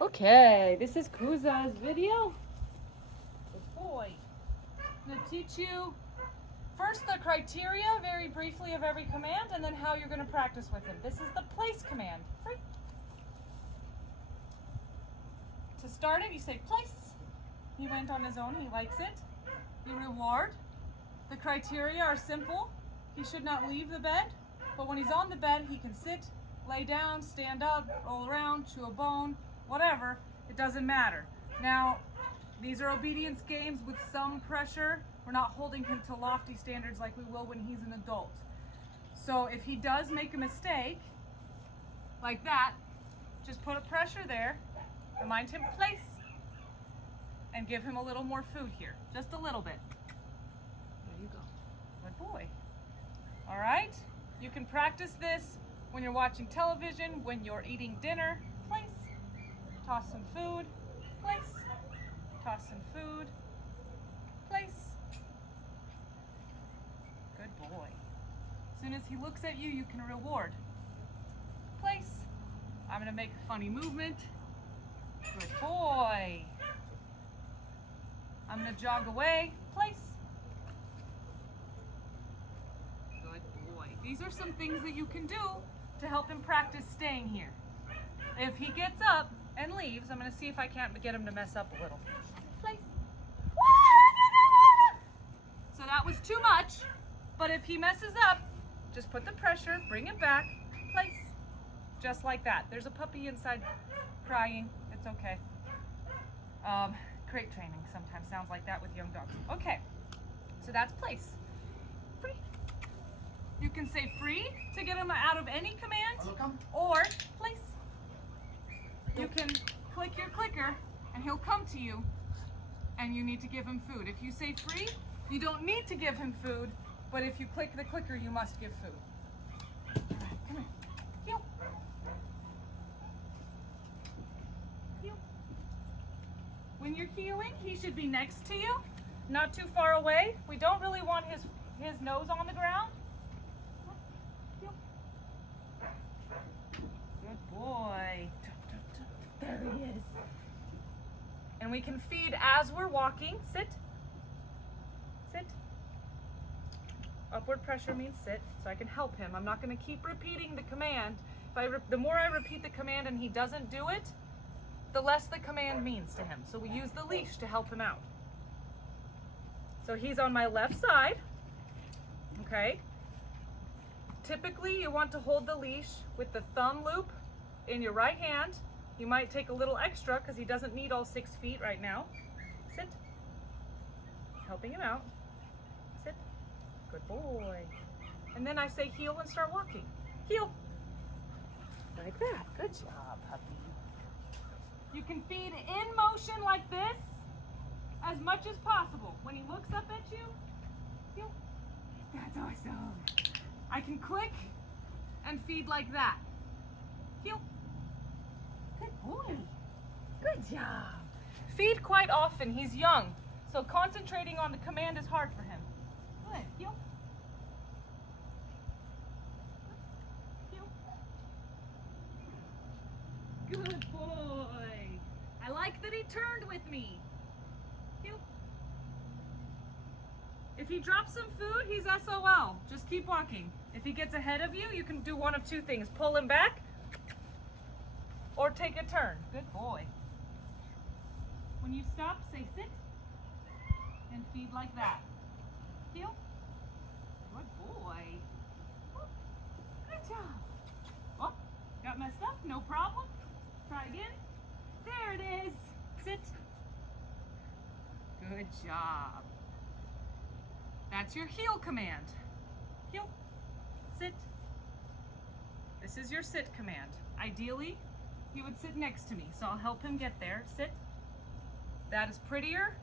Okay, this is Kooza's video. Good boy. I'm going to teach you first the criteria very briefly of every command and then how you're going to practice with him. This is the place command. Right. To start it, you say place. He went on his own, he likes it. You reward. The criteria are simple. He should not leave the bed, but when he's on the bed, he can sit, lay down, stand up, roll around, chew a bone, whatever, it doesn't matter. Now, these are obedience games with some pressure. We're not holding him to lofty standards like we will when he's an adult. So if he does make a mistake, like that, just put a pressure there, remind him place, and give him a little more food here, just a little bit. There you go. Good boy. All right, you can practice this when you're watching television, when you're eating dinner, place. Toss some food, place. Toss some food, place. Good boy. As soon as he looks at you, you can reward. Place. I'm gonna make a funny movement. Good boy. I'm gonna jog away, place. Good boy. These are some things that you can do to help him practice staying here. If he gets up and leaves, I'm gonna see if I can't get him to mess up a little. Place. So that was too much, but if he messes up, just put the pressure, bring him back, place. Just like that. There's a puppy inside crying, it's okay. Crate training sometimes sounds like that with young dogs. Okay, so that's place. Free. You can say free to get him out of any command, or place. You can click your clicker and he'll come to you and you need to give him food. If you say free, you don't need to give him food, but if you click the clicker, you must give food. All right, come here. Heel. Heel. When you're heeling, he should be next to you, not too far away. We don't really want his nose on the ground. Heel. Good boy. There he is. And we can feed as we're walking. Sit. Sit. Upward pressure means sit, so I can help him. I'm not going to keep repeating the command. The more I repeat the command and he doesn't do it, the less the command means to him. So we use the leash to help him out. So he's on my left side, okay? Typically, you want to hold the leash with the thumb loop in your right hand. You might take a little extra because he doesn't need all 6 feet right now. Sit. Helping him out. Sit. Good boy. And then I say heel and start walking. Heel. Like that. Good job, puppy. You can feed in motion like this as much as possible. When he looks up at you, heel. That's awesome. I can click and feed like that. Heel. Good boy. Good job. Feed quite often. He's young, so concentrating on the command is hard for him. Good. Heel. Heel. Good boy. I like that he turned with me. Heel. If he drops some food, he's SOL. Just keep walking. If he gets ahead of you, you can do one of two things. Pull him back or take a turn. Good boy. When you stop, say sit and feed like that. Heel. Good boy. Good job. Oh, got messed up? No problem. Try again. There it is. Sit. Good job. That's your heel command. Heel. Sit. This is your sit command. Ideally, he would sit next to me, so I'll help him get there. Sit. That is prettier.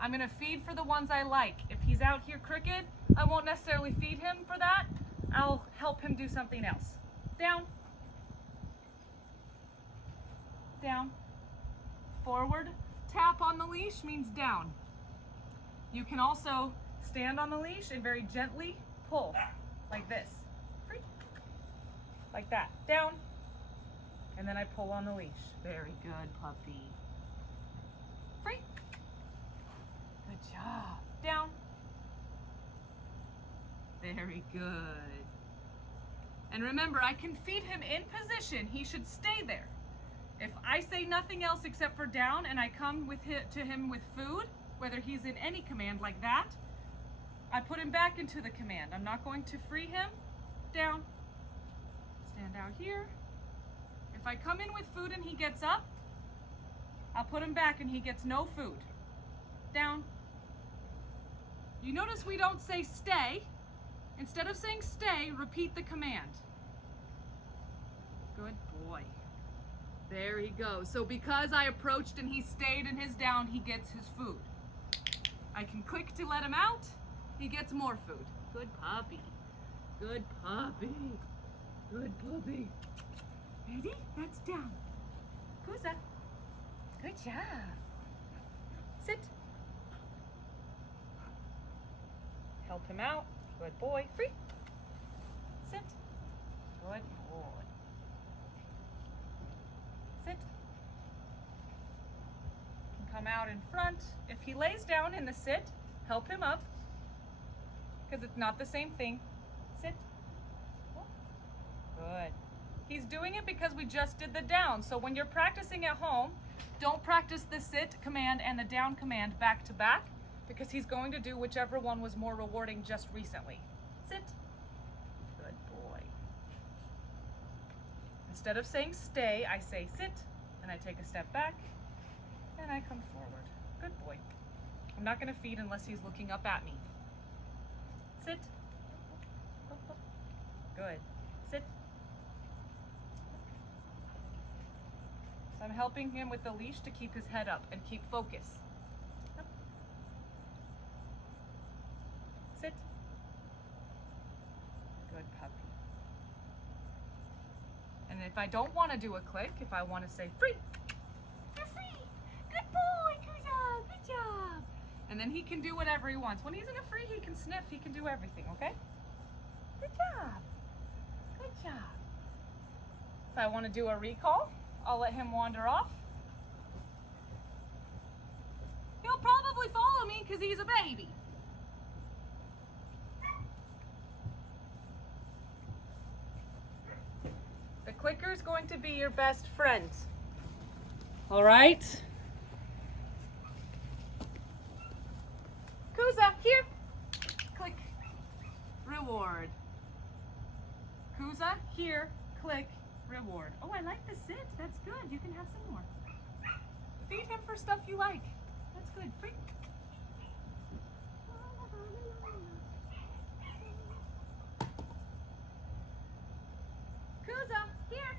I'm gonna feed for the ones I like. If he's out here crooked, I won't necessarily feed him for that. I'll help him do something else. Down. Down. Forward. Tap on the leash means down. You can also stand on the leash and very gently pull, like this. Free. Like that. Down. And then I pull on the leash. Very good, puppy. Free. Good job. Down. Very good. And remember, I can feed him in position. He should stay there. If I say nothing else except for down and I come to him with food, whether he's in any command like that, I put him back into the command. I'm not going to free him. Down. Stand out here. If I come in with food and he gets up, I'll put him back and he gets no food. Down. You notice we don't say stay. Instead of saying stay, repeat the command. Good boy. There he goes. So because I approached and he stayed in his down, he gets his food. I can click to let him out. He gets more food. Good puppy. Good puppy. Good puppy. Ready? That's down. Kooza. Good job. Sit. Help him out. Good boy. Free. Sit. Good boy. Sit. Can come out in front. If he lays down in the sit, help him up, because it's not the same thing. Sit. Good. He's doing it because we just did the down. So when you're practicing at home, don't practice the sit command and the down command back to back, because he's going to do whichever one was more rewarding just recently. Sit. Good boy. Instead of saying stay, I say sit, and I take a step back, and I come forward. Good boy. I'm not going to feed unless he's looking up at me. Sit. Good. Sit. So I'm helping him with the leash to keep his head up and keep focus. Sit. Good puppy. And if I don't want to do a click, if I want to say free, you're free. Good boy, Kooza. Good job. And then he can do whatever he wants. When he's in a free, he can sniff. He can do everything, okay? Good job. Good job. If I want to do a recall, I'll let him wander off. He'll probably follow me because he's a baby. The clicker is going to be your best friend. All right? Kooza, here. Click. Reward. Kooza, here. Click. Reward. Oh, I like the sit. That's good. You can have some more. Feed him for stuff you like. That's good. Free. Kooza, here.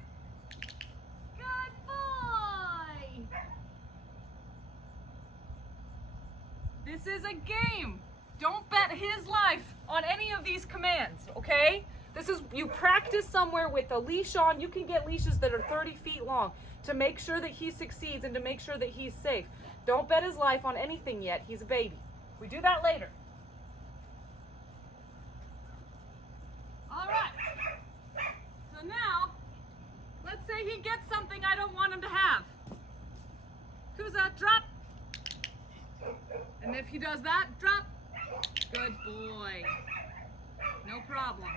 Good boy. This is a game. Don't bet his life on any of these commands, okay? This is, you practice somewhere with a leash on. You can get leashes that are 30 feet long to make sure that he succeeds and to make sure that he's safe. Don't bet his life on anything yet. He's a baby. We do that later. All right. So now, let's say he gets something I don't want him to have. Kooza, drop. And if he does that, drop. Good boy. No problem.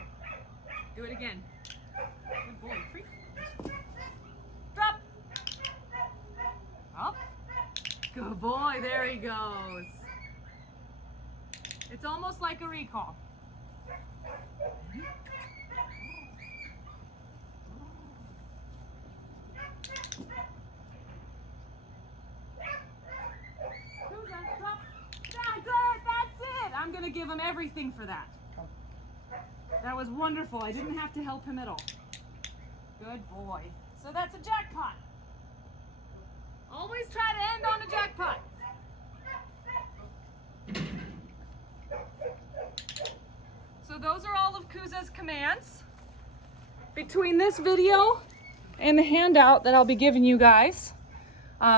Do it again. Good boy. Free. Drop. Up. Good boy. There he goes. It's almost like a recall. Kooza, drop. That's it. I'm going to give him everything for that. That was wonderful. I didn't have to help him at all. Good boy. So that's a jackpot. Always try to end on a jackpot. So those are all of Kooza's commands. Between this video and the handout that I'll be giving you guys,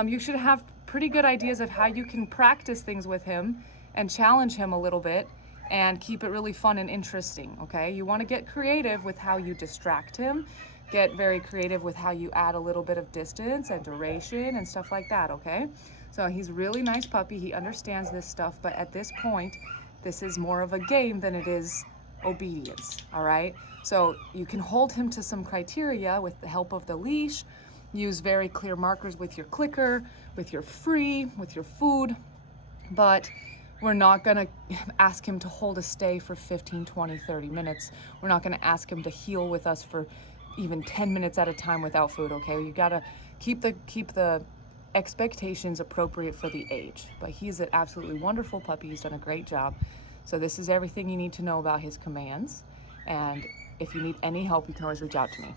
you should have pretty good ideas of how you can practice things with him and challenge him a little bit and keep it really fun and interesting, okay? You want to get creative with how you distract him get very creative with how you add a little bit of distance and duration and stuff like that, okay? So he's a really nice puppy. He understands this stuff, but at this point, this is more of a game than it is obedience, all right? So you can hold him to some criteria with the help of the leash, use very clear markers with your clicker, with your free, with your food, but we're not gonna ask him to hold a stay for 15, 20, 30 minutes. We're not gonna ask him to heel with us for even 10 minutes at a time without food, okay? You gotta keep the expectations appropriate for the age. But he's an absolutely wonderful puppy. He's done a great job. So this is everything you need to know about his commands. And if you need any help, you can always reach out to me.